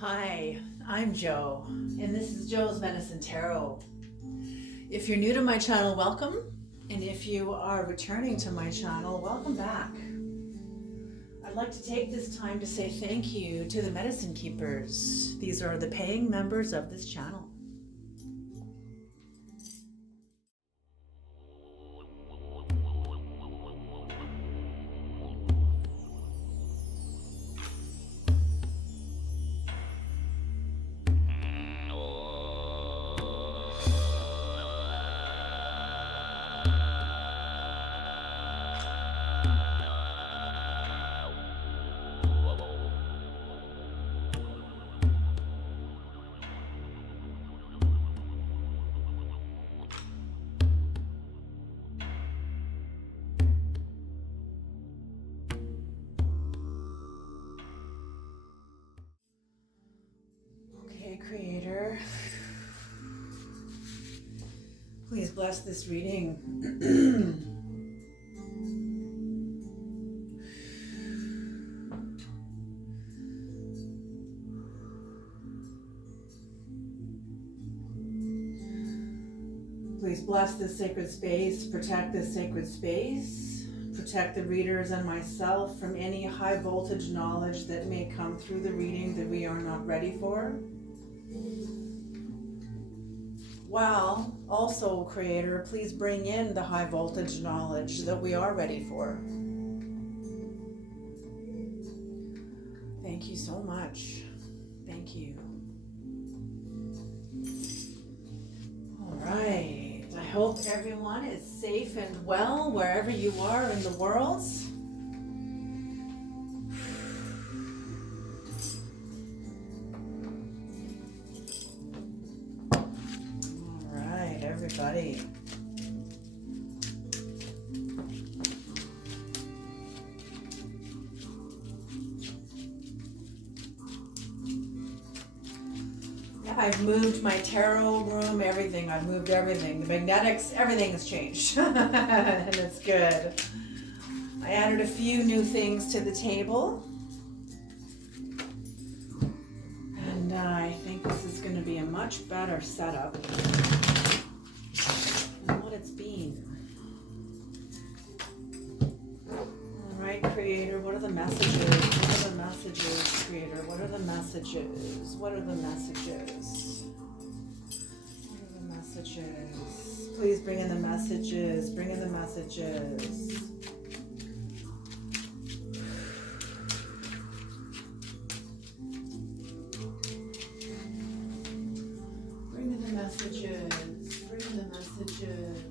Hi, I'm Jo, and this is Jo's Medicine Tarot. If you're new to my channel, welcome, and if you are returning to my channel, welcome back. I'd like to take this time to say thank you to the Medicine Keepers. These are the paying members of this channel. Okay, Creator, please bless this reading. Please bless this sacred space, protect this sacred space, protect the readers and myself from any high voltage knowledge that may come through the reading that we are not ready for. While also, Creator, please bring in the high voltage knowledge that we are ready for. Thank you so much. Thank you. All right. I hope everyone is safe and well wherever you are in the world. All right, everybody. I've moved my tarot room, everything. I've moved everything. The magnetics, everything has changed. And it's good. I added a few new things to the table. And I think this is going to be a much better setup than what it's been. All right, Creator, what are the messages? What are the messages, Creator? What are the messages? What are the messages? What are the messages? Please bring in the messages. Bring in the messages. Bring in the messages. Bring in the messages.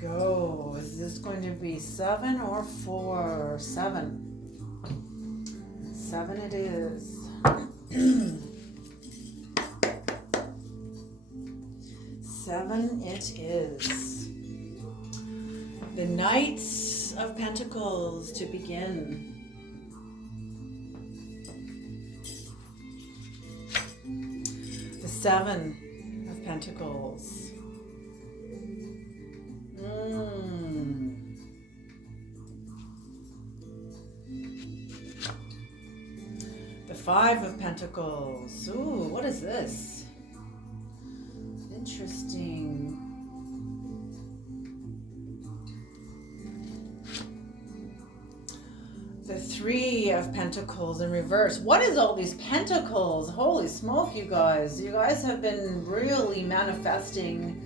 Go. Is this going to be 7 or 4? 7. 7 it is. 7 it is. The Knight of Pentacles to begin. The 7 of Pentacles. The 5 of Pentacles. Ooh, what is this? Interesting. The 3 of Pentacles in reverse. What is all these pentacles? Holy smoke, you guys. You guys have been really manifesting,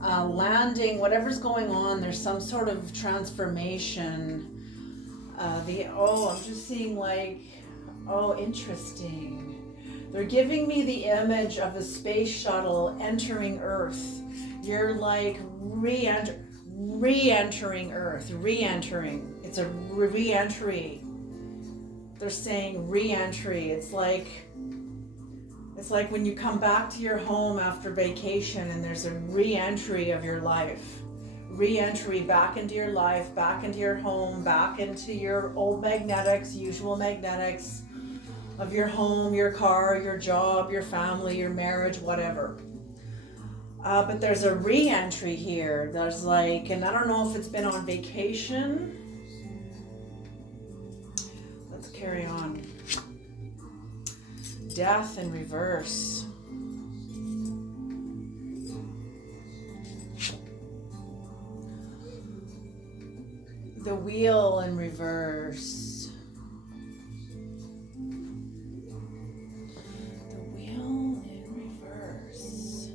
landing, whatever's going on. There's some sort of transformation. I'm just seeing like, oh, interesting. They're giving me the image of a space shuttle entering Earth. You're like re-entering Earth, re-entering. It's a re-entry. They're saying re-entry. It's like when you come back to your home after vacation and there's a re-entry of your life. Re-entry back into your life, back into your home, back into your old magnetics, usual magnetics of your home, your car, your job, your family, your marriage, whatever. But there's a re-entry here. There's like, and I don't know if it's been on vacation. Let's carry on. Death in reverse. The wheel in reverse. The wheel in reverse.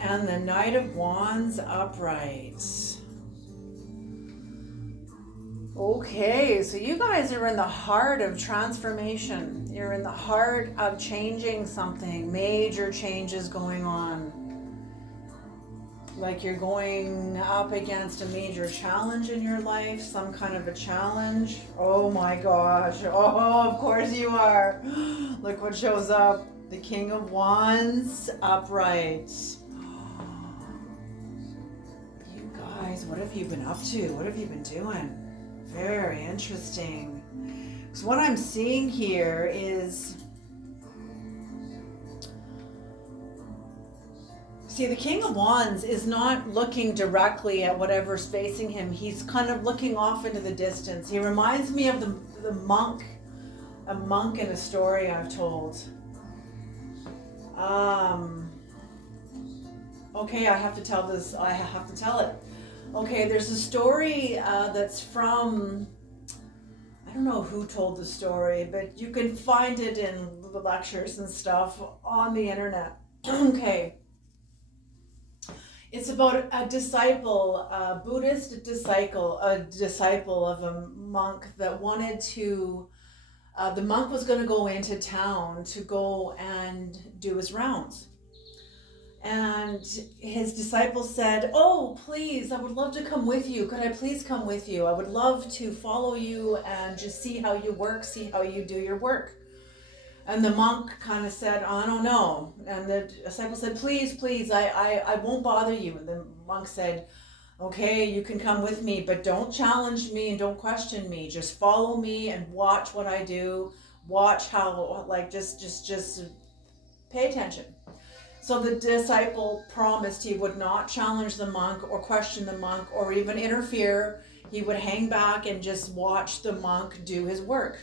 And the Knight of Wands upright. Okay, so you guys are in the heart of transformation. You're in the heart of changing something. Major changes going on. Like you're going up against a major challenge in your life, some kind of a challenge. Oh my gosh. Oh, of course you are. Look what shows up. The King of Wands upright. You guys, what have you been up to? What have you been doing? Very interesting. So what I'm seeing here is, see, the King of Wands is not looking directly at whatever's facing him. He's kind of looking off into the distance. He reminds me of the monk, a monk in a story I've told. Okay, I have to tell this. I have to tell it. Okay, there's a story that's from, I don't know who told the story, but you can find it in the lectures and stuff on the internet. Okay. It's about a disciple, a Buddhist disciple of a monk that wanted to, the monk was going to go into town to go and do his rounds. And his disciple said, "Oh, please, I would love to come with you. Could I please come with you? I would love to follow you and just see how you work, see how you do your work." And the monk kind of said, "I don't know." And the disciple said, please, I won't bother you. And the monk said, "Okay, you can come with me, but don't challenge me and don't question me. Just follow me and watch what I do. Watch how, like, just pay attention." So the disciple promised he would not challenge the monk or question the monk or even interfere. He would hang back and just watch the monk do his work.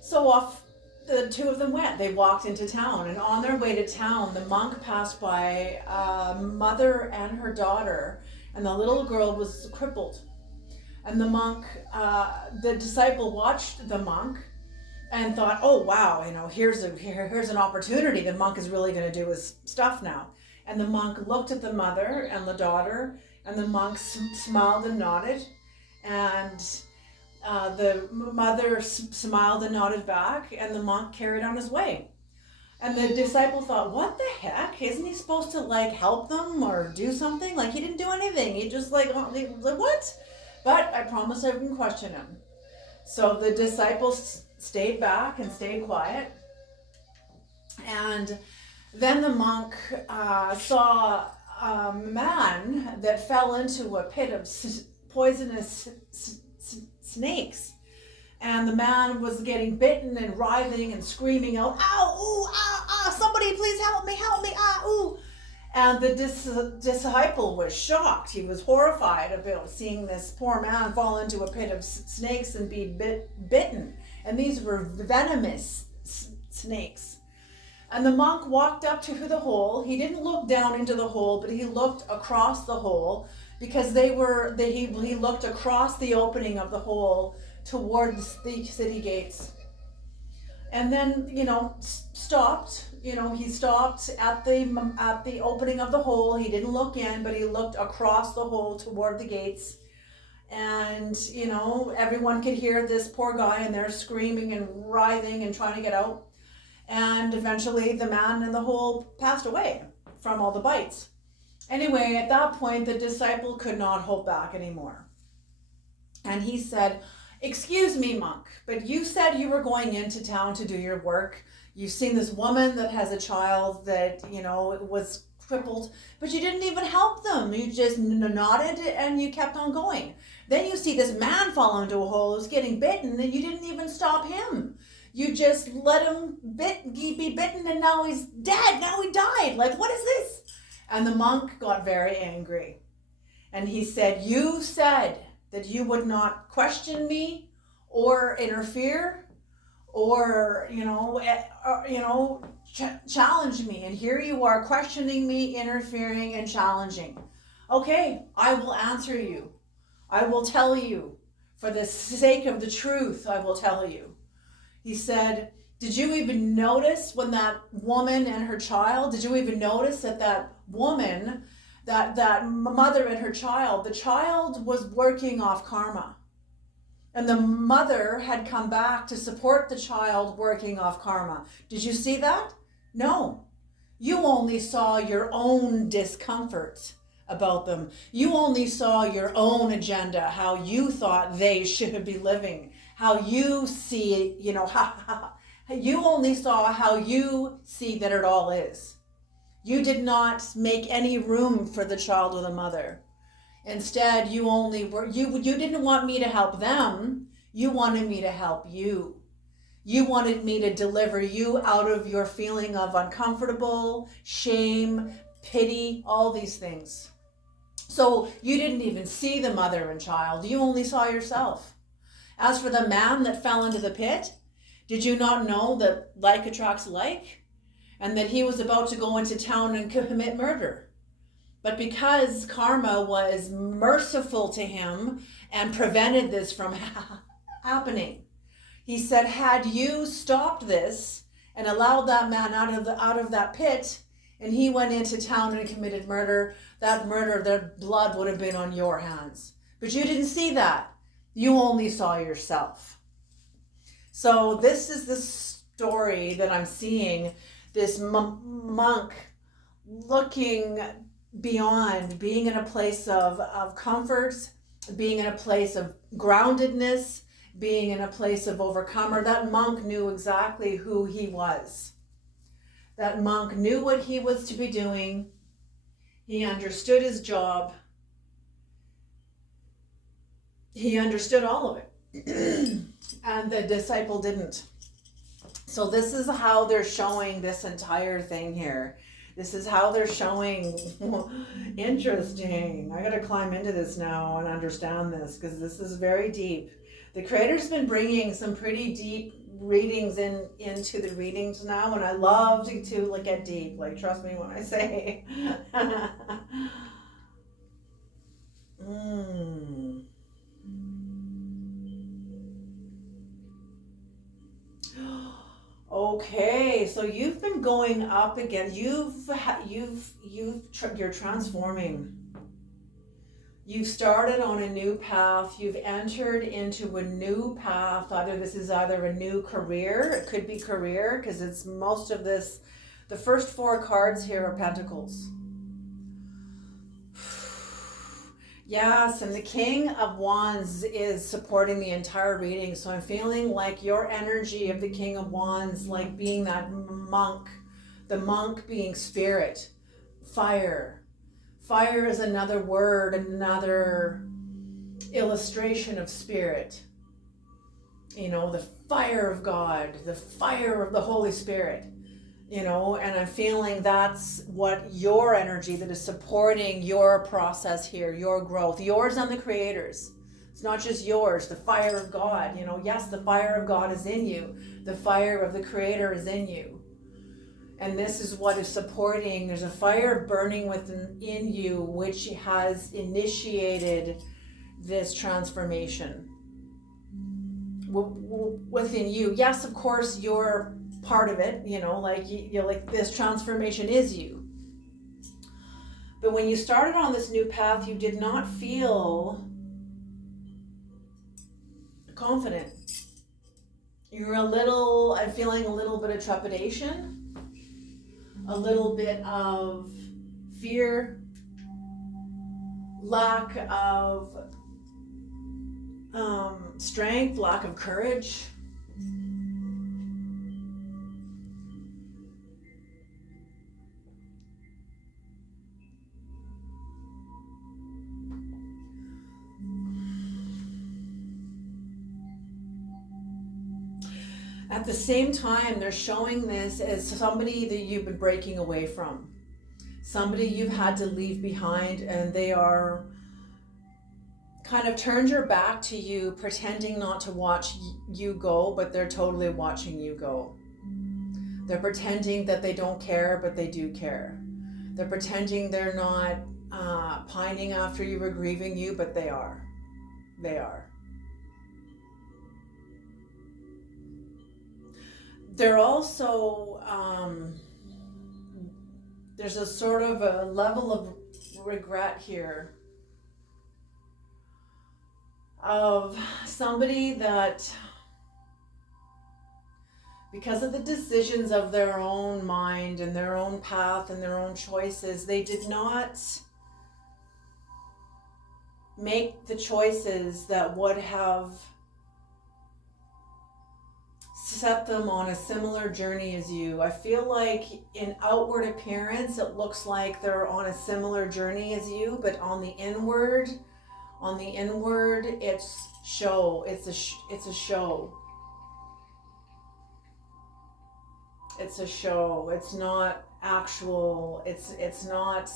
So off the two of them went. They walked into town, and on their way to town, the monk passed by a mother and her daughter, and the little girl was crippled. And the monk, the disciple watched the monk and thought, "Oh wow, here's an opportunity. The monk is really going to do his stuff now." And the monk looked at the mother and the daughter, and the monk smiled and nodded, and the mother smiled and nodded back, and the monk carried on his way. And the disciple thought, "What the heck? Isn't he supposed to help them or do something? Like, he didn't do anything. He just what?" But I promised I wouldn't question him. So the disciples stayed back and stayed quiet. And then the monk saw a man that fell into a pit of poisonous snakes. And the man was getting bitten and writhing and screaming out, "Ow, ooh, ah, ah, somebody please help me, ah, ooh." And the disciple was shocked. He was horrified about seeing this poor man fall into a pit of snakes and be bitten. And these were venomous snakes. And the monk walked up to the hole. He didn't look down into the hole, but he looked across the hole, because he looked across the opening of the hole towards the city gates. And then, stopped. He stopped at the opening of the hole. He didn't look in, but he looked across the hole toward the gates. And, everyone could hear this poor guy, and they're screaming and writhing and trying to get out. And eventually the man in the hole passed away from all the bites. Anyway, at that point, the disciple could not hold back anymore. And he said, "Excuse me, monk, but you said you were going into town to do your work. You've seen this woman that has a child that, was crippled, but you didn't even help them. You just nodded and you kept on going. Then you see this man fall into a hole who's getting bitten, and you didn't even stop him. You just let him be bitten, and now he's dead. Now he died. Like, what is this? And the monk got very angry. And he said, you said that you would not question me or interfere or, challenge me. And here you are questioning me, interfering, and challenging. Okay, I will answer you. I will tell you. For the sake of the truth, I will tell you. He said, did you even notice when that woman and her child, did you even notice that woman, that mother and her child, the child was working off karma. And the mother had come back to support the child working off karma. Did you see that? No. You only saw your own discomfort about them. You only saw your own agenda, how you thought they should be living, how you see, you only saw how you see that it all is. You did not make any room for the child or the mother. Instead, you didn't want me to help them. You wanted me to help you. You wanted me to deliver you out of your feeling of uncomfortable, shame, pity, all these things. So you didn't even see the mother and child. You only saw yourself. As for the man that fell into the pit, did you not know that like attracts like? And that he was about to go into town and commit murder. But because karma was merciful to him and prevented this from happening, he said, had you stopped this and allowed that man out of that pit, and he went into town and committed murder, their blood would have been on your hands. But you didn't see that. You only saw yourself. So this is the story that I'm seeing, this monk looking beyond, being in a place of comfort, being in a place of groundedness, being in a place of overcomer. That monk knew exactly who he was. That monk knew what he was to be doing. He understood his job. He understood all of it. And the disciple didn't. So this is how they're showing this entire thing here. This is how they're showing. Interesting. I got to climb into this now and understand this, because this is very deep. The Creator's been bringing some pretty deep readings into the readings now, and I love to get deep. Like, trust me when I say. Okay, so you've been going up again. You're transforming. You've started on a new path. You've entered into a new path. This is either a new career. It could be career, because it's most of this. The first 4 cards here are Pentacles. Yes, and the King of Wands is supporting the entire reading. So I'm feeling like your energy of the King of Wands, like being that monk, the monk being spirit, fire. Fire is another word, another illustration of spirit. The fire of God, the fire of the Holy Spirit. And I'm feeling that's what your energy that is supporting your process here, your growth, yours and the Creator's. It's not just yours, the fire of God. Yes, the fire of God is in you. The fire of the Creator is in you. And this is what is supporting. There's a fire burning within you, which has initiated this transformation within you. Yes, of course, you're part of it, like this transformation is you. But when you started on this new path, you did not feel confident. I'm feeling a little bit of trepidation, a little bit of fear, lack of strength, lack of courage. At the same time, they're showing this as somebody that you've been breaking away from, somebody you've had to leave behind, and they are kind of turned your back to you, pretending not to watch you go, but they're totally watching you go. They're pretending that they don't care, but they do care. They're pretending they're not pining after you or grieving you, but they are. They are. They're also, there's a sort of a level of regret here of somebody that, because of the decisions of their own mind and their own path and their own choices, they did not make the choices that would have set them on a similar journey as you. I feel like in outward appearance, it looks like they're on a similar journey as you, but on the inward, it's show. It's a show. It's a show. It's not actual. It's not.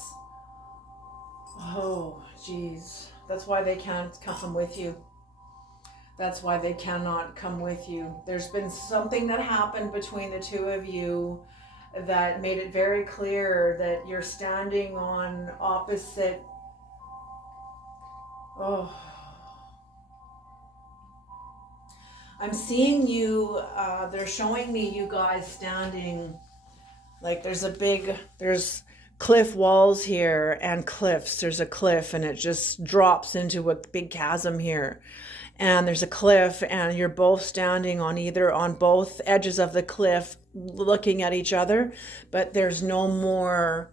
Oh, geez. That's why they can't come with you. That's why they cannot come with you. There's been something that happened between the two of you that made it very clear that you're standing on opposite. Oh. I'm seeing you, they're showing me you guys standing, like there's cliff walls here and cliffs. There's a cliff and it just drops into a big chasm here. And there's a cliff and you're both standing on both edges of the cliff looking at each other, but there's no more,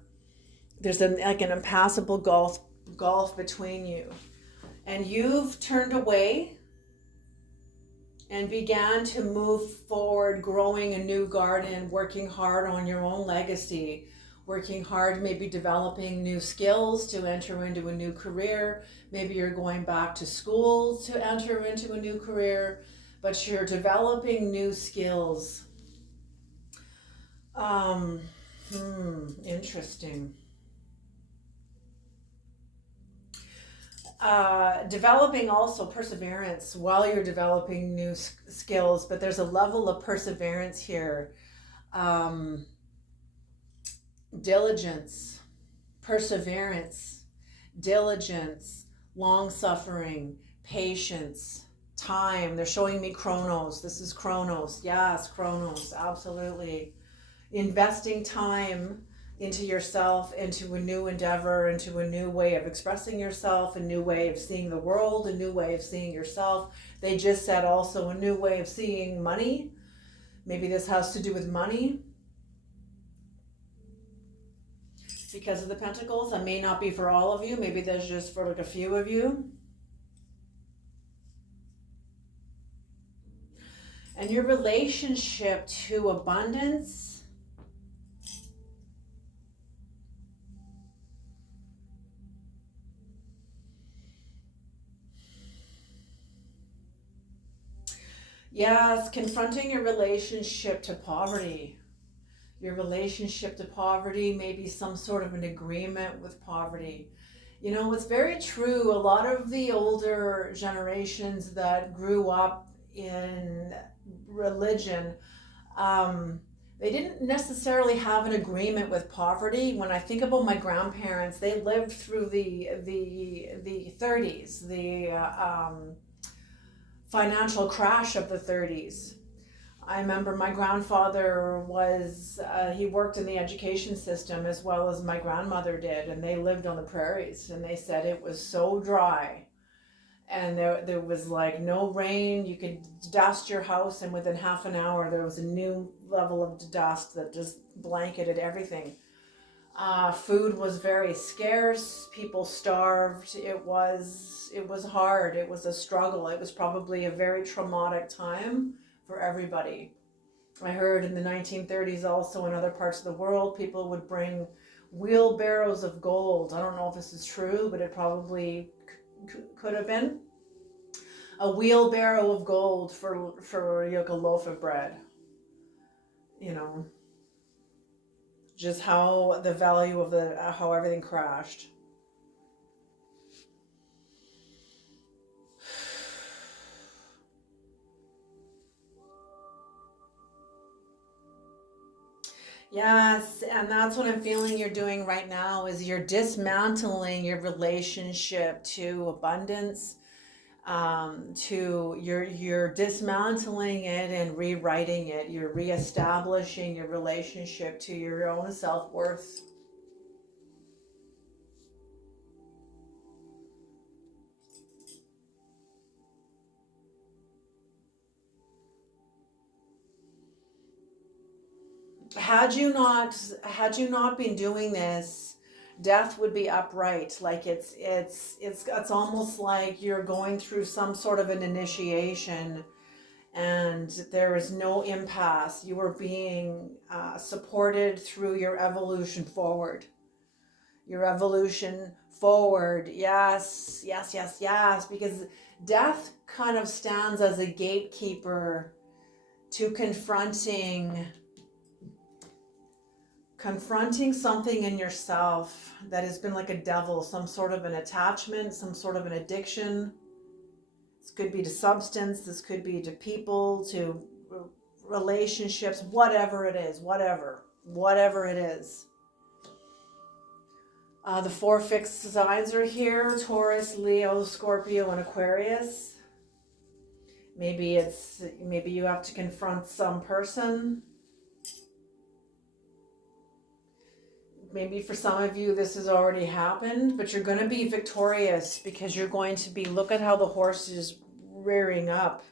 there's like an impassable gulf between you. And you've turned away and began to move forward, growing a new garden, working hard on your own legacy, working hard, maybe developing new skills to enter into a new career. Maybe you're going back to school to enter into a new career, but you're developing new skills. Interesting. Developing also perseverance while you're developing new skills, but there's a level of perseverance here. Diligence, perseverance, diligence, long suffering, patience, time. They're showing me Chronos. This is Chronos. Yes, Chronos, absolutely. Investing time into yourself, into a new endeavor, into a new way of expressing yourself, a new way of seeing the world, a new way of seeing yourself. They just said also a new way of seeing money. Maybe this has to do with money. Because of the Pentacles, that may not be for all of you. Maybe that's just for like a few of you. And your relationship to abundance, yes, confronting your relationship to poverty. Your relationship to poverty, maybe some sort of an agreement with poverty. You know, it's very true. A lot of the older generations that grew up in religion, they didn't necessarily have an agreement with poverty. When I think about my grandparents, they lived through the 30s, the financial crash of the 30s. I remember my grandfather he worked in the education system as well as my grandmother did, and they lived on the prairies, and they said it was so dry and there was like no rain. You could dust your house and within half an hour there was a new level of dust that just blanketed everything. Food was very scarce. People starved. It was hard. It was a struggle. It was probably a very traumatic time for everybody. I heard in the 1930s also in other parts of the world, people would bring wheelbarrows of gold. I don't know if this is true, but it probably could have been. A wheelbarrow of gold for like a loaf of bread. you know, just how the value of how everything crashed. Yes, and that's what I'm feeling you're doing right now is you're dismantling your relationship to abundance, to you're dismantling it and rewriting it. You're reestablishing your relationship to your own self-worth. Had you not been doing this, death would be upright. Like it's almost like you're going through some sort of an initiation, and there is no impasse. You are being supported through your evolution forward. Your evolution forward. Yes, yes, yes, yes. Because death kind of stands as a gatekeeper to confronting something in yourself that has been like a devil, some sort of an attachment, some sort of an addiction. This could be to substance, this could be to people, to relationships, whatever it is, whatever it is. The 4 fixed signs are here: Taurus, Leo, Scorpio, and Aquarius. Maybe you have to confront some person. Maybe for some of you this has already happened, but you're going to be victorious because you're going to be, look at how the horse is rearing up.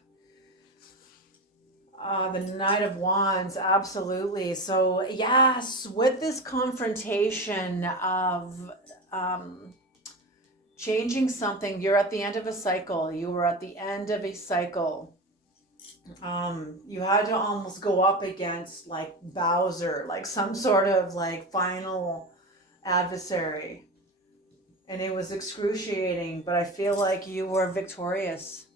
The Knight of Wands, absolutely. So yes, with this confrontation of changing something, you're at the end of a cycle. You were at the end of a cycle. You had to almost go up against like Bowser, like some sort of like final adversary. And it was excruciating, but I feel like you were victorious.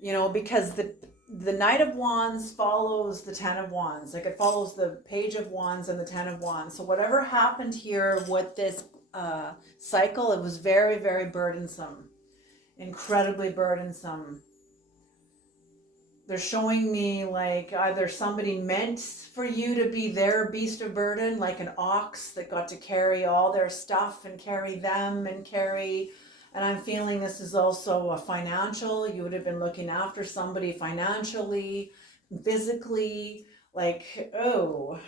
You know, because the Knight of Wands follows the Ten of Wands. Like it follows the Page of Wands and the Ten of Wands. So whatever happened here with this cycle, it was very, very burdensome. Incredibly burdensome. They're showing me like either somebody meant for you to be their beast of burden, like an ox that got to carry all their stuff and carry them and carry. And I'm feeling this is also a financial. You would have been looking after somebody financially, physically, like, oh.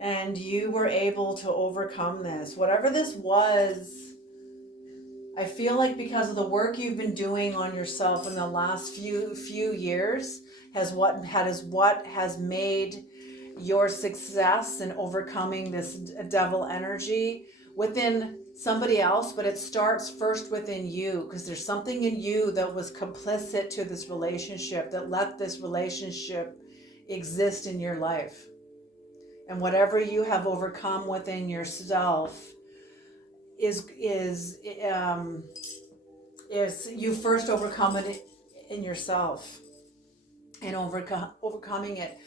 And you were able to overcome this. Whatever this was, I feel like because of the work you've been doing on yourself in the last few years has what has made your success in overcoming this devil energy within somebody else, but it starts first within you, because there's something in you that was complicit to this relationship, that let this relationship exist in your life. And whatever you have overcome within yourself is you first overcome it in yourself, and overcoming it.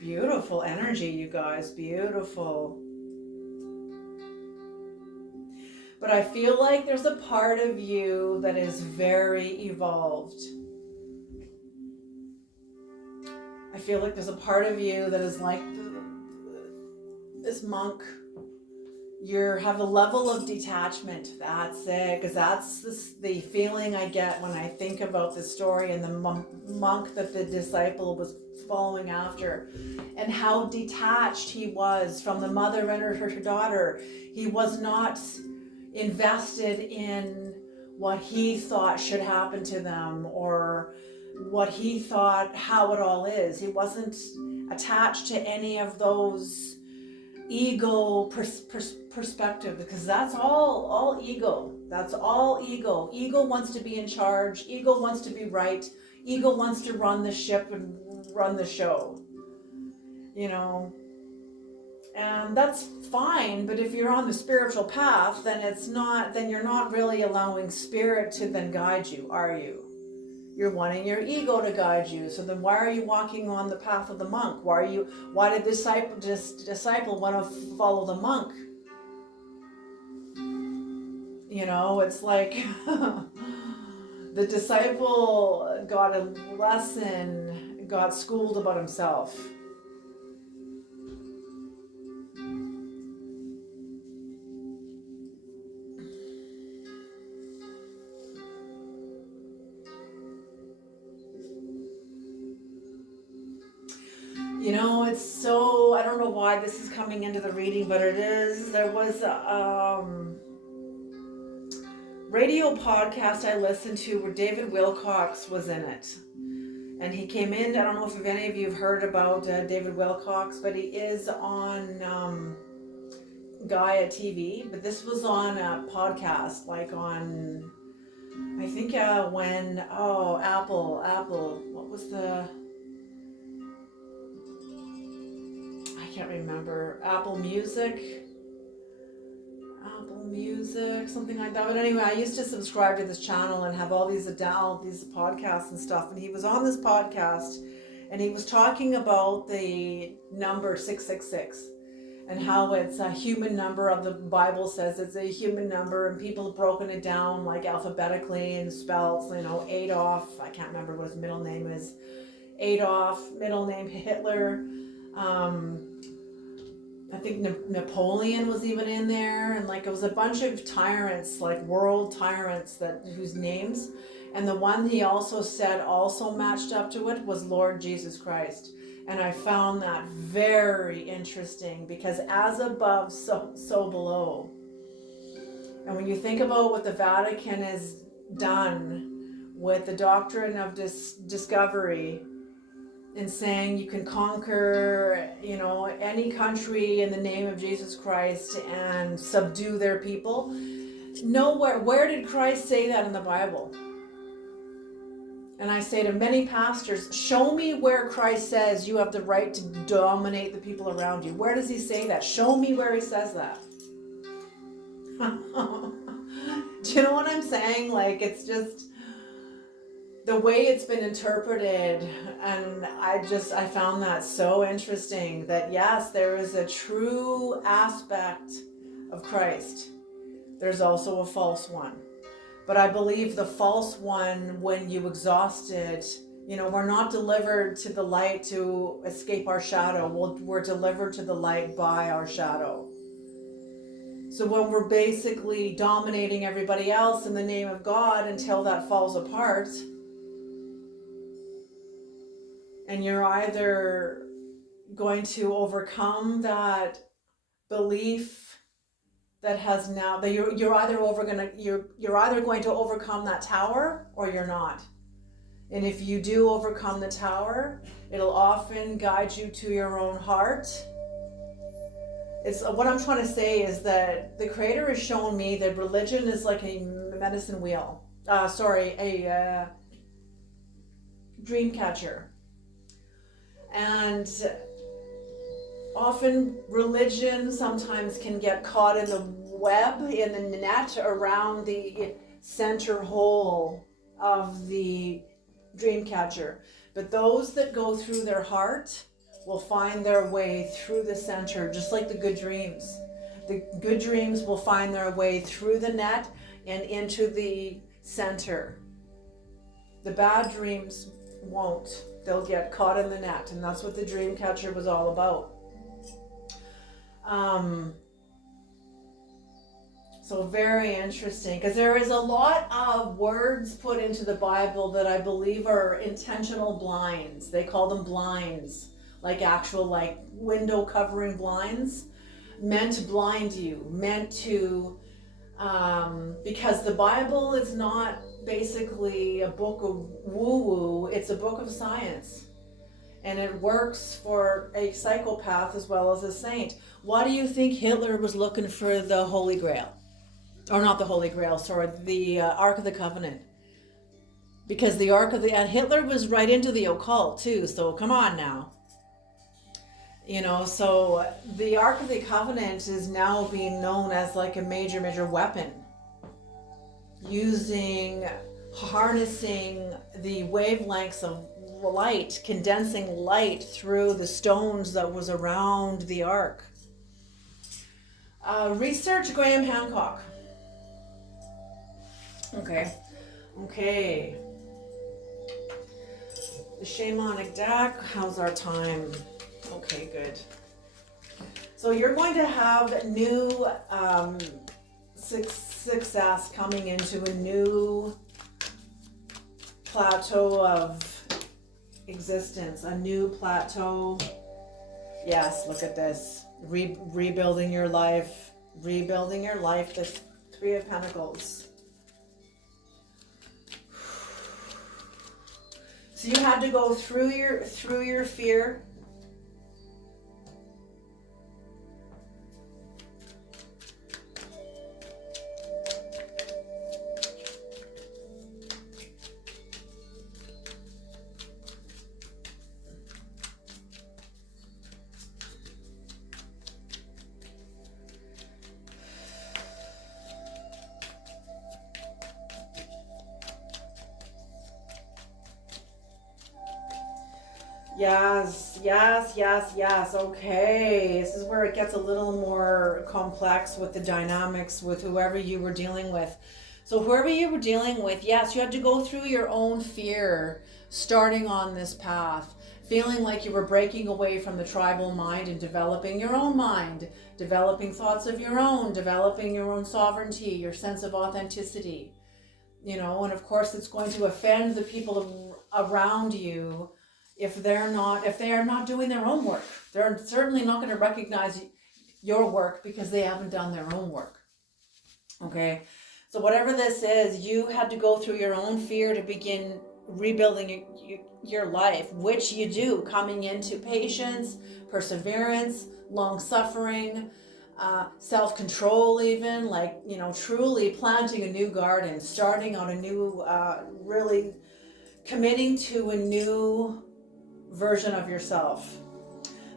Beautiful energy, you guys, beautiful. But I feel like there's a part of you that is very evolved. I feel like there's a part of you that is like this monk. You have a level of detachment. That's it, because that's the feeling I get when I think about the story and the monk that the disciple was following after, and how detached he was from the mother and her daughter. He was not invested in what he thought should happen to them, or what he thought how it all is. He wasn't attached to any of those ego perspective, because that's all ego. That's all ego. Ego wants to be in charge. Ego wants to be right. Ego wants to run the ship and run the show, you know. And that's fine, but if you're on the spiritual path, then you're not really allowing spirit to then guide you, are you? You're wanting your ego to guide you. So then why are you walking on the path of the monk? Why did the disciple want to follow the monk? You know, it's like the disciple got a lesson, got schooled about himself. You know, it's so, I don't know why this is coming into the reading, but it is. There was a radio podcast I listened to where David Wilcox was in it. And he came in, I don't know if any of you have heard about David Wilcox, but he is on Gaia TV. But this was on a podcast, like on, I think Apple, what was the... I can't remember. Apple Music, something like that. But anyway, I used to subscribe to this channel and have all these podcasts and stuff. And he was on this podcast and he was talking about the number 666 and how it's a human number. Of the Bible says it's a human number, and people have broken it down like alphabetically and spells, you know, Adolf, I can't remember what his middle name is, Adolf, middle name Hitler, I think Napoleon was even in there, and like it was a bunch of tyrants, like world tyrants whose names, and the one he also said also matched up to it was Lord Jesus Christ. And I found that very interesting, because as above, so below. And when you think about what the Vatican has done with the doctrine of discovery, in saying you can conquer, you know, any country in the name of Jesus Christ and subdue their people. Nowhere. Where did Christ say that in the Bible? And I say to many pastors, show me where Christ says you have the right to dominate the people around you. Where does he say that? Show me where he says that. Do you know what I'm saying? Like, it's just the way it's been interpreted, and I found that so interesting, that yes, there is a true aspect of Christ. There's also a false one. But I believe the false one, when you exhaust it, you know, we're not delivered to the light to escape our shadow. We're delivered to the light by our shadow. So when we're basically dominating everybody else in the name of God until that falls apart, and you're either going to overcome that belief that has now, that you're either going to overcome that tower, or you're not. And if you do overcome the tower, it'll often guide you to your own heart. It's what I'm trying to say is that the Creator has shown me that religion is like a medicine wheel. A dream catcher. And often religion sometimes can get caught in the web, in the net around the center hole of the dream catcher. But those that go through their heart will find their way through the center, just like the good dreams. The good dreams will find their way through the net and into the center. The bad dreams won't. They'll get caught in the net, and that's what the dream catcher was all about. So very interesting, because there is a lot of words put into the Bible that I believe are intentional blinds. They call them blinds, like actual, like window covering blinds, meant to blind you, meant to, because the Bible is not basically a book of woo-woo, it's a book of science. And it works for a psychopath as well as a saint. Why do you think Hitler was looking for the Holy Grail? Or not the Holy Grail, sorry, the Ark of the Covenant. Because and Hitler was right into the occult too, so come on now. So the Ark of the Covenant is now being known as like a major weapon, harnessing the wavelengths of light, condensing light through the stones that was around the Ark. Research Graham Hancock. Okay. The Shamanic deck, how's our time? Okay, good. So you're going to have new success coming into a new plateau of existence, a new plateau. Yes, look at this. Rebuilding your life. This Three of Pentacles. So you had to go through your fear. Yes. Okay. This is where it gets a little more complex with the dynamics with whoever you were dealing with. So whoever you were dealing with, yes, you had to go through your own fear starting on this path, feeling like you were breaking away from the tribal mind and developing your own mind, developing thoughts of your own, developing your own sovereignty, your sense of authenticity. And of course it's going to offend the people around you if they are not doing their own work. They're certainly not going to recognize your work because they haven't done their own work. Okay, so whatever this is, you had to go through your own fear to begin rebuilding your life, which you do, coming into patience, perseverance, long suffering, self-control, even truly planting a new garden, starting on a new, really committing to a new version of yourself.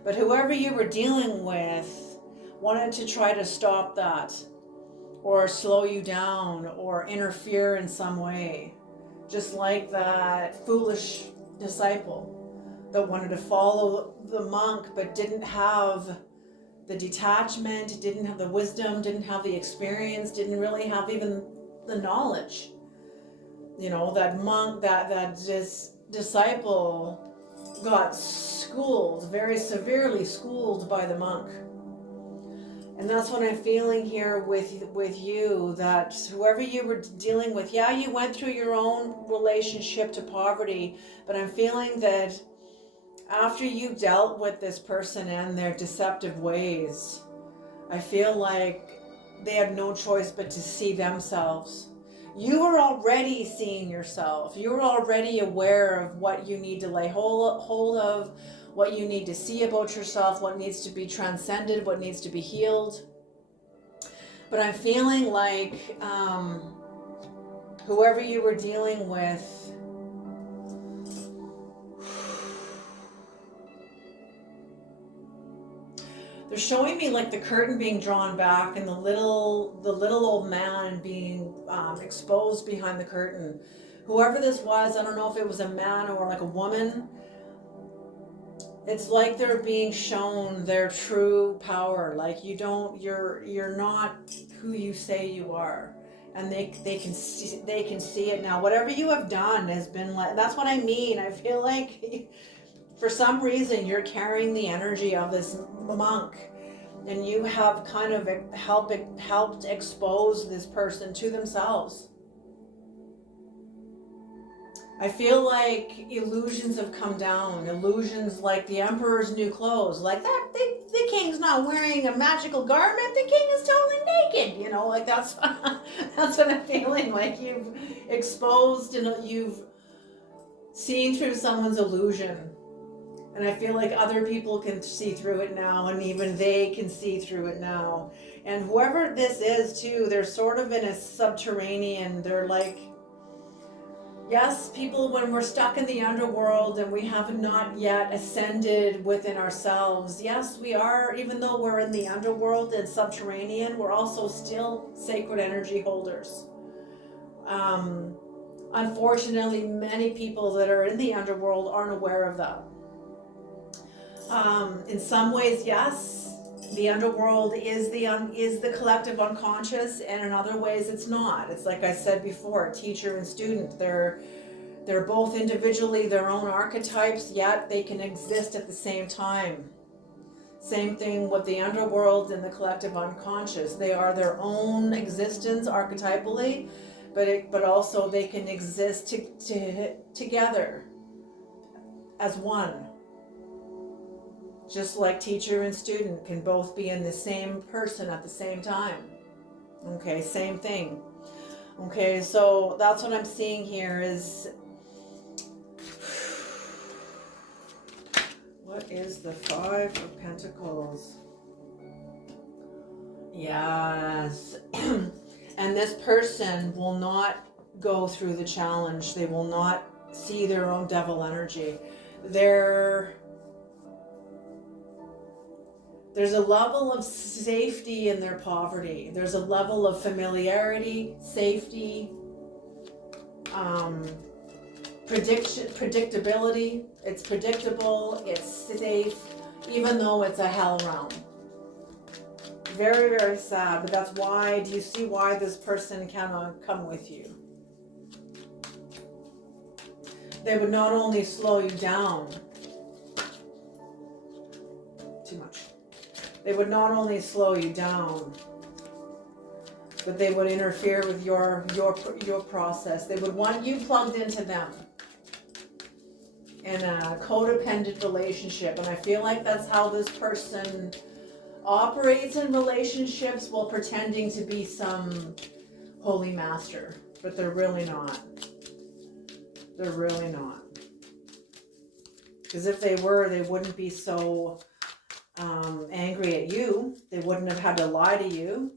But whoever you were dealing with wanted to try to stop that or slow you down or interfere in some way, just like that foolish disciple that wanted to follow the monk but didn't have the detachment, didn't have the wisdom, didn't have the experience, didn't really have even the knowledge. That monk, that disciple got schooled, very severely schooled by the monk. And that's what I'm feeling here with you, that whoever you were dealing with, yeah, you went through your own relationship to poverty, but I'm feeling that after you dealt with this person and their deceptive ways, I feel like they had no choice but to see themselves. You were already seeing yourself. You were already aware of what you need to lay hold of, what you need to see about yourself, what needs to be transcended, what needs to be healed. But I'm feeling like whoever you were dealing with, they're showing me like the curtain being drawn back and the little old man being exposed behind the curtain. Whoever this was, I don't know if it was a man or like a woman. It's like they're being shown their true power. Like you're not who you say you are, and they can see it now. Whatever you have done has been like, that's what I mean. I feel like for some reason you're carrying the energy of this monk, and you have kind of helped expose this person to themselves. I feel like illusions have come down. Illusions like the emperor's new clothes, like that. The king's not wearing a magical garment. The king is totally naked. Like that's that's what I'm feeling. Like you've exposed and you've seen through someone's illusion. And I feel like other people can see through it now, and even they can see through it now. And whoever this is too, they're sort of in a subterranean, they're like, Yes, people, when we're stuck in the underworld and we have not yet ascended within ourselves, yes, we are, even though we're in the underworld and subterranean, we're also still sacred energy holders. Unfortunately, many people that are in the underworld aren't aware of that. In some ways, yes, the underworld is the collective unconscious, and in other ways, it's not. It's like I said before, teacher and student. They're both individually their own archetypes, yet they can exist at the same time. Same thing with the underworld and the collective unconscious. They are their own existence archetypally, but also they can exist together as one. Just like teacher and student can both be in the same person at the same time. Okay, same thing. Okay, so that's what I'm seeing here is, what is the Five of Pentacles? Yes. And this person will not go through the challenge. They will not see their own devil energy. There's a level of safety in their poverty. There's a level of familiarity, safety, predictability. It's predictable, it's safe, even though it's a hell realm. Very, very sad, but that's why, do you see why this person cannot come with you? They would not only slow you down, too much. They would not only slow you down, but they would interfere with your process. They would want you plugged into them in a codependent relationship. And I feel like that's how this person operates in relationships while pretending to be some holy master. But they're really not. They're really not. Because if they were, they wouldn't be so angry at you. They wouldn't have had to lie to you.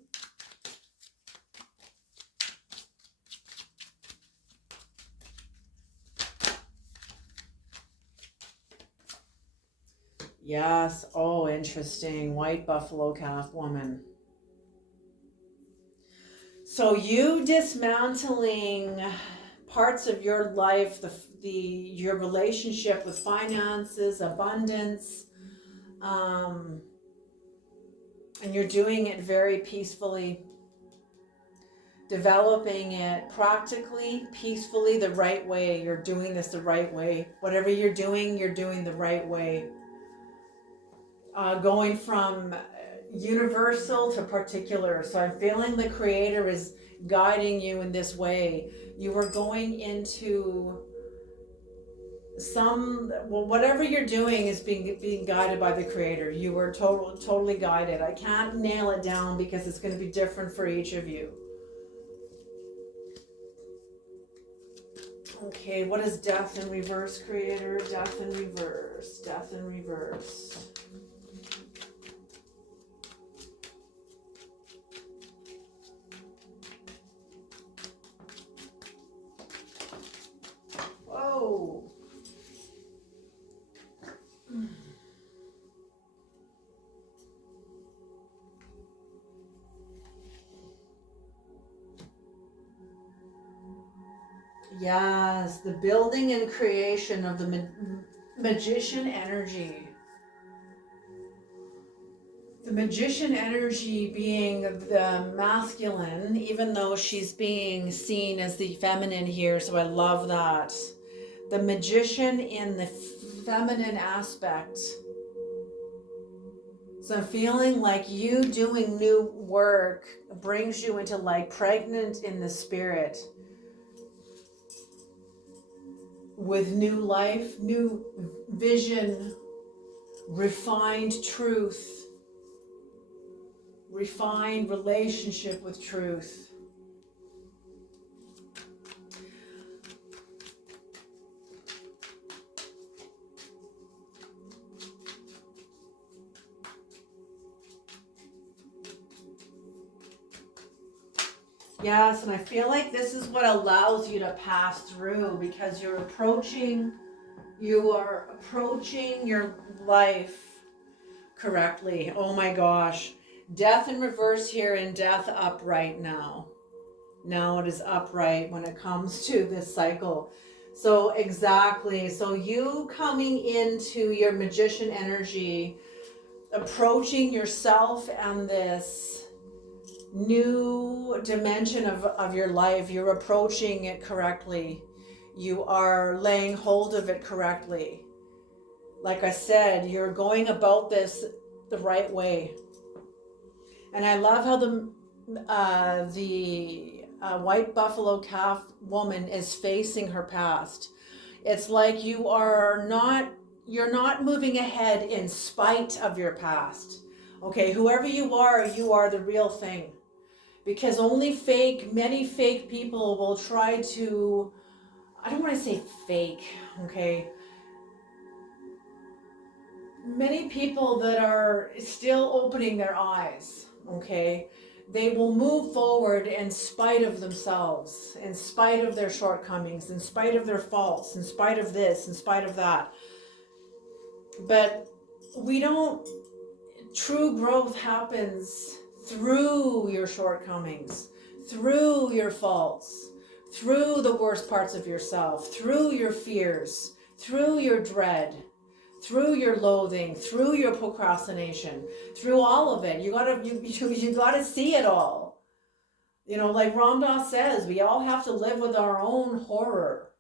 Yes. Oh, interesting. White buffalo calf woman. So you dismantling parts of your life, your relationship with finances, abundance, and you're doing it very peacefully, developing it practically, peacefully, the right way. You're doing this the right way. Whatever you're doing the right way. Going from universal to particular. So I'm feeling the Creator is guiding you in this way. You are going into whatever you're doing is being guided by the Creator. You are totally guided. I can't nail it down because it's going to be different for each of you. Okay, what is death in reverse, Creator? Death in reverse. Death in reverse. Whoa. Yes, the building and creation of the magician energy. The magician energy being the masculine, even though she's being seen as the feminine here, so I love that. The magician in the feminine aspect. So I'm feeling like you doing new work brings you into like pregnant in the spirit. With new life, new vision, refined truth, refined relationship with truth. Yes, and I feel like this is what allows you to pass through, because you are approaching your life correctly. Oh my gosh. Death in reverse here and death upright now. Now it is upright when it comes to this cycle. So exactly. So you coming into your magician energy, approaching yourself and this new dimension of your life, you're approaching it correctly. You are laying hold of it correctly. Like I said, you're going about this the right way. And I love how the white buffalo calf woman is facing her past. It's like you're not moving ahead in spite of your past. Okay, whoever you are the real thing. Because many fake people will try to, I don't want to say fake, okay? Many people that are still opening their eyes, okay? They will move forward in spite of themselves, in spite of their shortcomings, in spite of their faults, in spite of this, in spite of that. But true growth happens through your shortcomings, through your faults, through the worst parts of yourself, through your fears, through your dread, through your loathing, through your procrastination, through all of it. You gotta see it all. You know, like Ram Dass says, we all have to live with our own horror.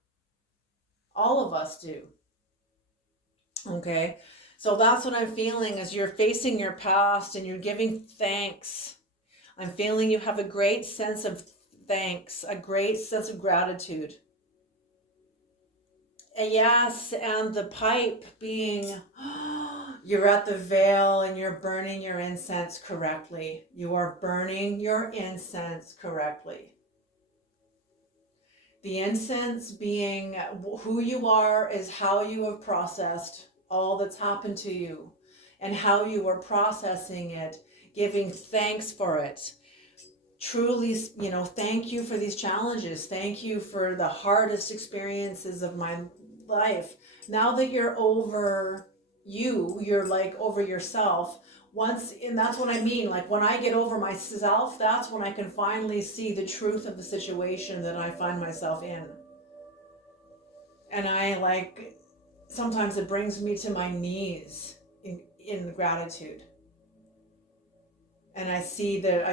All of us do. Okay? So that's what I'm feeling as you're facing your past and you're giving thanks. I'm feeling you have a great sense of thanks, a great sense of gratitude. Yes, and the pipe being, you're at the veil and you're burning your incense correctly. You are burning your incense correctly. The incense being who you are is how you have processed all that's happened to you and how you are processing it, giving thanks for it. Truly, thank you for these challenges. Thank you for the hardest experiences of my life. Now that you're over you're like over yourself. And that's what I mean. Like when I get over myself, that's when I can finally see the truth of the situation that I find myself in. And sometimes it brings me to my knees in gratitude. And I see the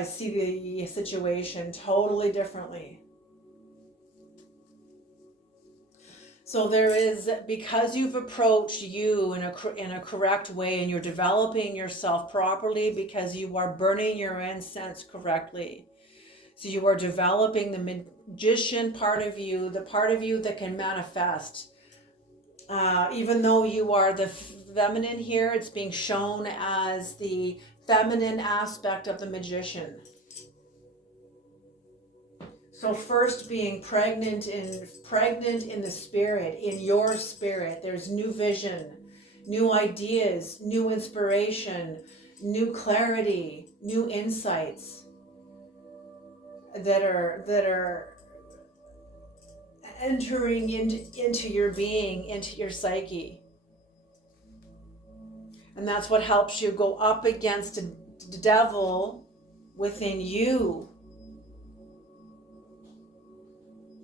situation totally differently. So there is, because you've approached you in a correct way and you're developing yourself properly, because you are burning your incense correctly. So you are developing the magician part of you, the part of you that can manifest. Even though you are the feminine here, it's being shown as the feminine aspect of the magician. So first being pregnant in the spirit, in your spirit, there's new vision, new ideas, new inspiration, new clarity, new insights that are entering into your being, into your psyche. And that's what helps you go up against the devil within you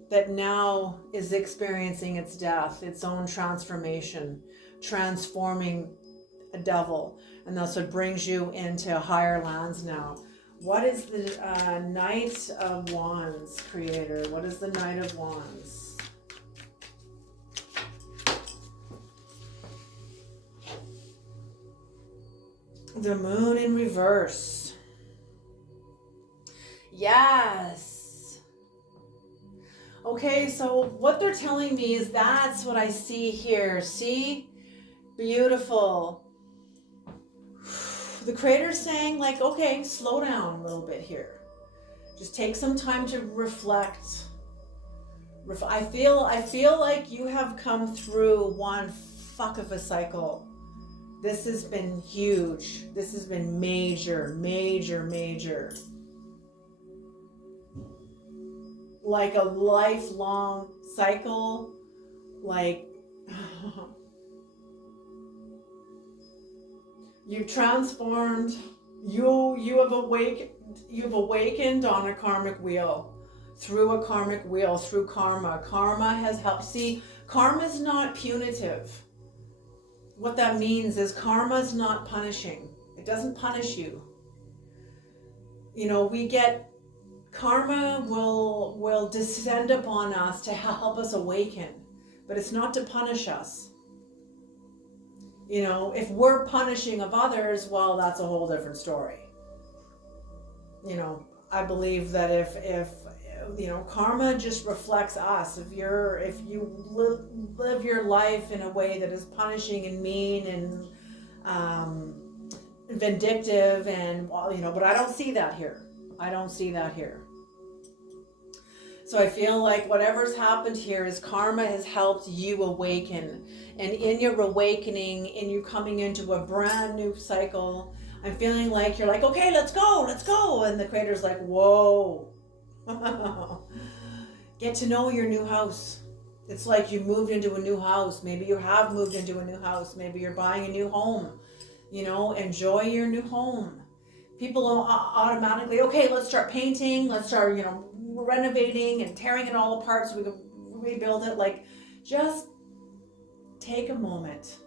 that now is experiencing its death, its own transformation, transforming a devil. And that's what brings you into higher lands now. What is the Knight of Wands, creator? What is the Knight of Wands? The Moon in reverse. Yes. Okay, so what they're telling me is that's what I see here. See? Beautiful. The creator's saying, like, okay, slow down a little bit here. Just take some time to reflect. I feel like you have come through one fuck of a cycle. This has been huge. This has been major, major, major. like a lifelong cycle, like you've transformed, you've awakened on a karmic wheel, through a karmic wheel, through karma. Karma has helped. See, karma is not punitive. What that means is karma is not punishing. It doesn't punish you. You know, we get karma will descend upon us to help us awaken, but it's not to punish us. You know, if we're punishing of others, well, that's a whole different story. You know, I believe that if you know, karma just reflects us. If you live your life in a way that is punishing and mean and vindictive, and you know, but I don't see that here. I don't see that here. So I feel like whatever's happened here is karma has helped you awaken. And in your awakening, in you coming into a brand new cycle, I'm feeling like you're like, okay, let's go. And the creator's like, whoa. Get to know your new house. It's like you moved into a new house. Maybe you have moved into a new house. Maybe you're buying a new home. You know, enjoy your new home. People automatically, okay, let's start painting. Let's start, you know, renovating and tearing it all apart so we can rebuild it. Like, just take a moment.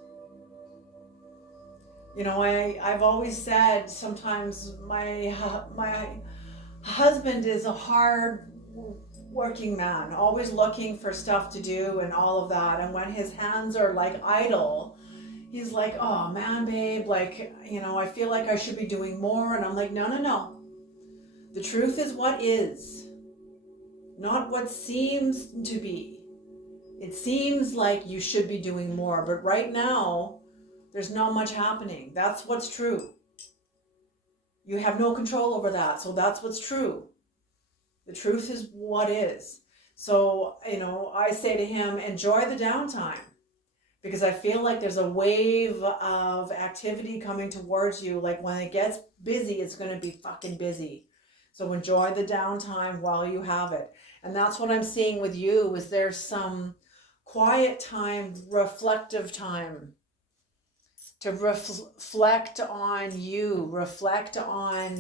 You know, I've always said sometimes my husband is a hard working man, always looking for stuff to do and all of that. And when his hands are like idle, he's like, oh man, babe, like, you know, I feel like I should be doing more. And I'm like, no. The truth is what is, not what seems to be. It seems like you should be doing more, but right now, there's not much happening. That's what's true. You have no control over that, so that's what's true. The truth is what is. So, you know, I say to him, enjoy the downtime, because I feel like there's a wave of activity coming towards you. Like when it gets busy, it's going to be fucking busy. So enjoy the downtime while you have it. And that's what I'm seeing with you, is there's some quiet time, reflective time to reflect on you, reflect on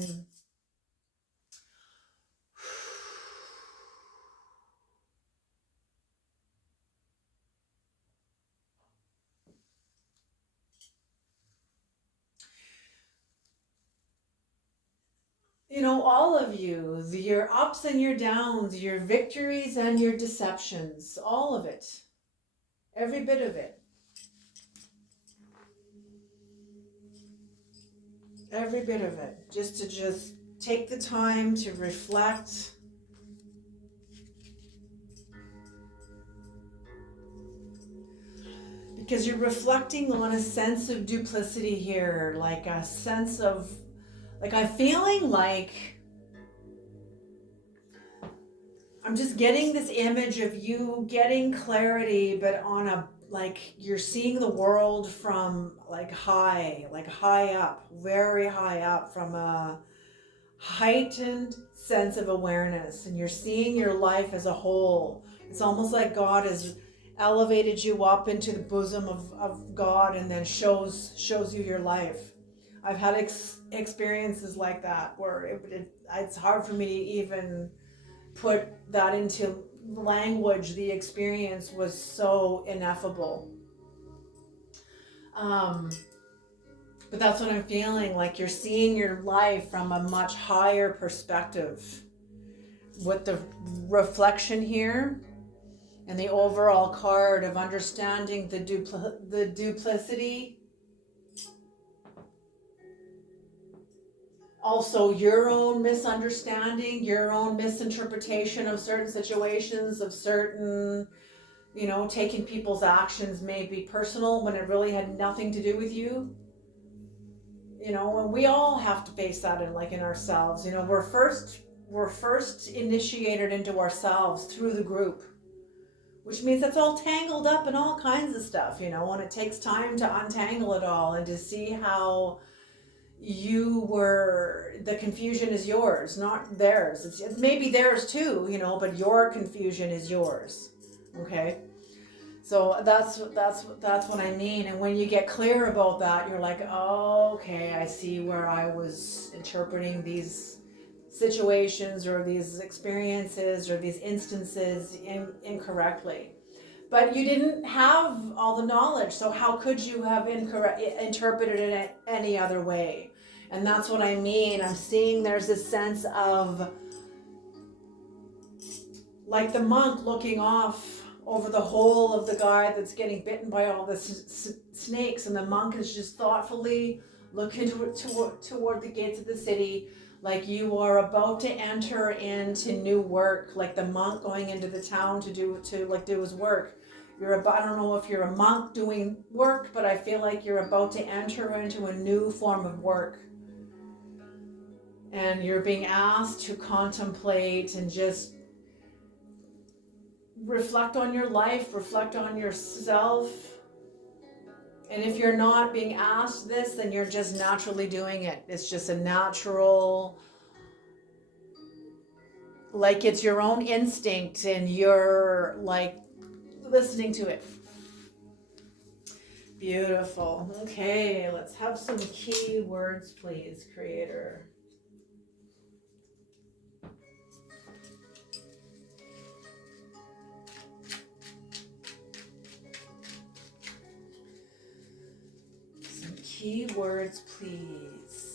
you know, all of you, your ups and your downs, your victories and your deceptions, all of it, every bit of it. Every bit of it. Just take the time to reflect. Because you're reflecting on a sense of duplicity here, like a sense of, like I'm feeling like, I'm just getting this image of you getting clarity, but on a, like you're seeing the world from like high up, very high up, from a heightened sense of awareness, and you're seeing your life as a whole. It's almost like God has elevated you up into the bosom of God, and then shows you your life. I've had experiences like that where it's hard for me to even put that into language. The experience was so ineffable. But that's what I'm feeling, like you're seeing your life from a much higher perspective. With the reflection here and the overall card of understanding the duplicity. Also your own misunderstanding, your own misinterpretation of certain situations, of certain, you know, taking people's actions may be personal when it really had nothing to do with you. You know, and we all have to face that in ourselves. You know, we're first initiated into ourselves through the group, which means that's all tangled up in all kinds of stuff, you know, and it takes time to untangle it all and to see how, the confusion is yours, not theirs. It's maybe theirs too, but your confusion is yours. Okay? So that's what I mean. And when you get clear about that, you're like, oh, okay, I see where I was interpreting these situations or these experiences or these instances incorrectly. But you didn't have all the knowledge, so how could you have interpreted it any other way? And that's what I mean. I'm seeing there's this sense of like the monk looking off over the hole of the guy that's getting bitten by all the snakes, and the monk is just thoughtfully looking toward the gates of the city, like you are about to enter into new work, like the monk going into the town to do his work. I don't know if you're a monk doing work, but I feel like you're about to enter into a new form of work. And you're being asked to contemplate and just reflect on your life, reflect on yourself. And if you're not being asked this, then you're just naturally doing it. It's just a natural, like it's your own instinct and you're like listening to it. Beautiful. Okay, let's have some key words, please, Creator. Some key words, please.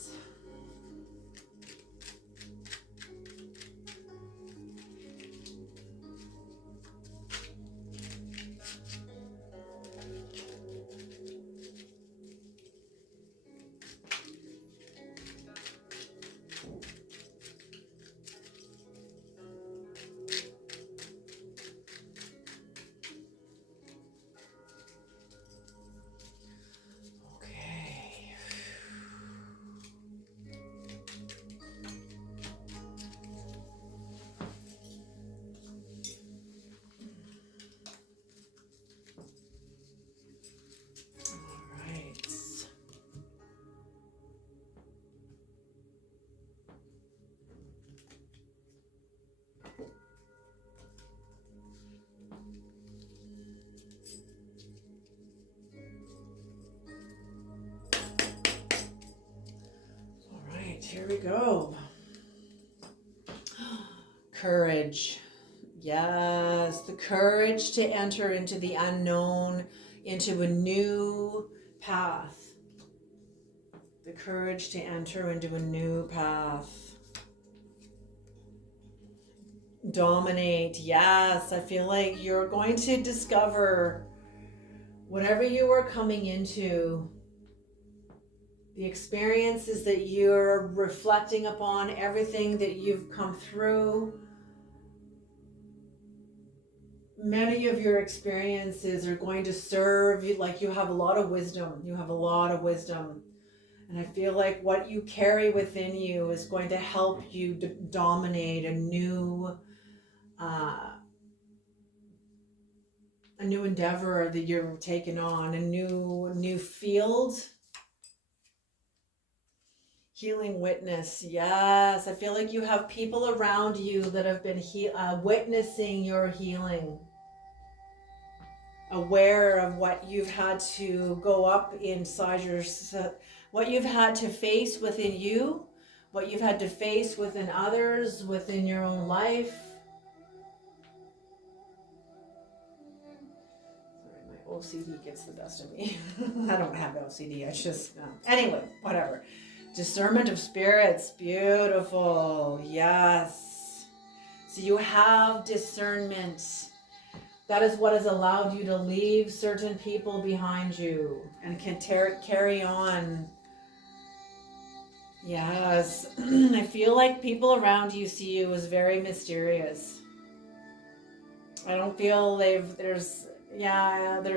Here we go. Courage. Yes, the courage to enter into the unknown, into a new path. The courage to enter into a new path. Dominate. Yes, I feel like you're going to discover whatever you are coming into, the experiences that you're reflecting upon, everything that you've come through. Many of your experiences are going to serve you, like you have a lot of wisdom. You have a lot of wisdom. And I feel like what you carry within you is going to help you dominate a new endeavor that you're taking on, a new field. Healing witness. Yes, I feel like you have people around you that have been witnessing your healing, aware of what you've had to go up inside what you've had to face within you, what you've had to face within others, within your own life. Sorry, my OCD gets the best of me. I don't have OCD. I just, anyway, whatever. Discernment of spirits. Beautiful. Yes. So you have discernment. That is what has allowed you to leave certain people behind you and can carry on. Yes. I feel like people around you see you as very mysterious. I don't feel they're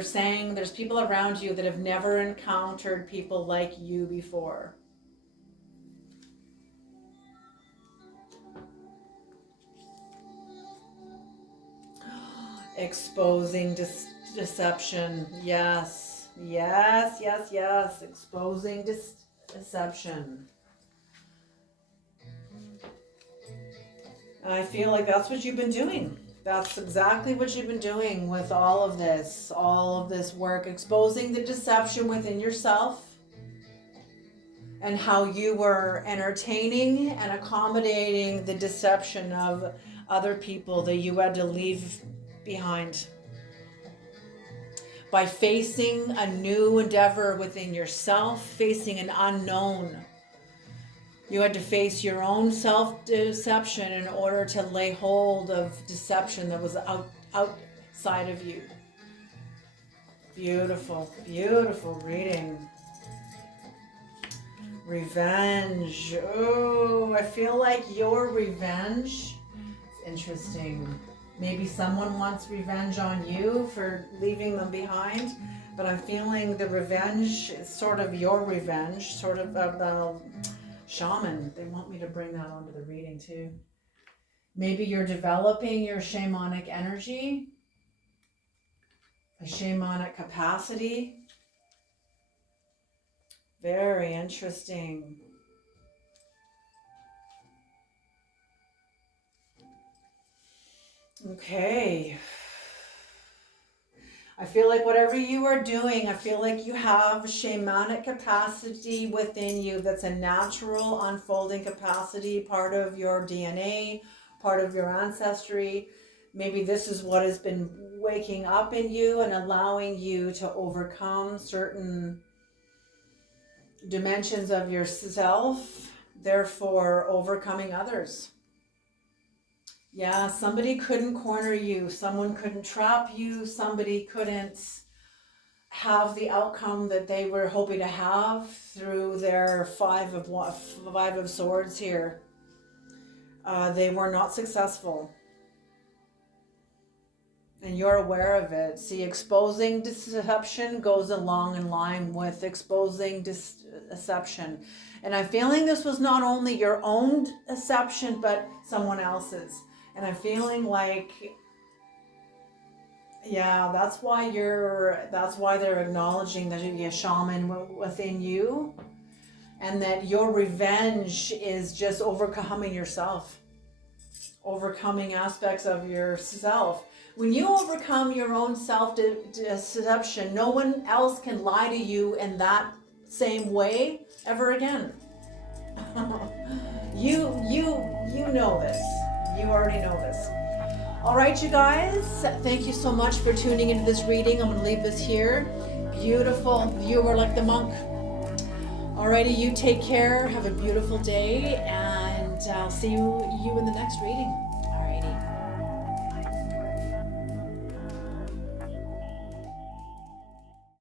saying there's people around you that have never encountered people like you before. Exposing deception. Yes. Exposing Deception. And I feel like that's what you've been doing. That's exactly what you've been doing with all of this work, exposing the deception within yourself and how you were entertaining and accommodating the deception of other people that you had to leave behind. By facing a new endeavor within yourself, facing an unknown. You had to face your own self-deception in order to lay hold of deception that was outside of you. Beautiful, beautiful reading. Revenge. Oh, I feel like your revenge. It's interesting. Maybe someone wants revenge on you for leaving them behind, but I'm feeling the revenge is sort of your revenge, sort of about shaman. They want me to bring that onto the reading too. Maybe you're developing your shamanic energy, a shamanic capacity. Very interesting. Okay. I feel like whatever you are doing, I feel like you have shamanic capacity within you that's a natural unfolding capacity, part of your DNA, part of your ancestry. Maybe this is what has been waking up in you and allowing you to overcome certain dimensions of yourself, therefore overcoming others. Yeah, somebody couldn't corner you, someone couldn't trap you, somebody couldn't have the outcome that they were hoping to have through their five of swords here. They were not successful. And you're aware of it. See, exposing deception goes along in line with exposing deception. And I'm feeling this was not only your own deception, but someone else's. And I'm feeling like, yeah, that's why they're acknowledging that you're a shaman within you. And that your revenge is just overcoming yourself. Overcoming aspects of yourself. When you overcome your own self-deception, no one else can lie to you in that same way ever again. You know this. You already know this. All right, you guys. Thank you so much for tuning into this reading. I'm going to leave this here. Beautiful. You were like the monk. Alrighty, you take care. Have a beautiful day, and I'll see you in the next reading.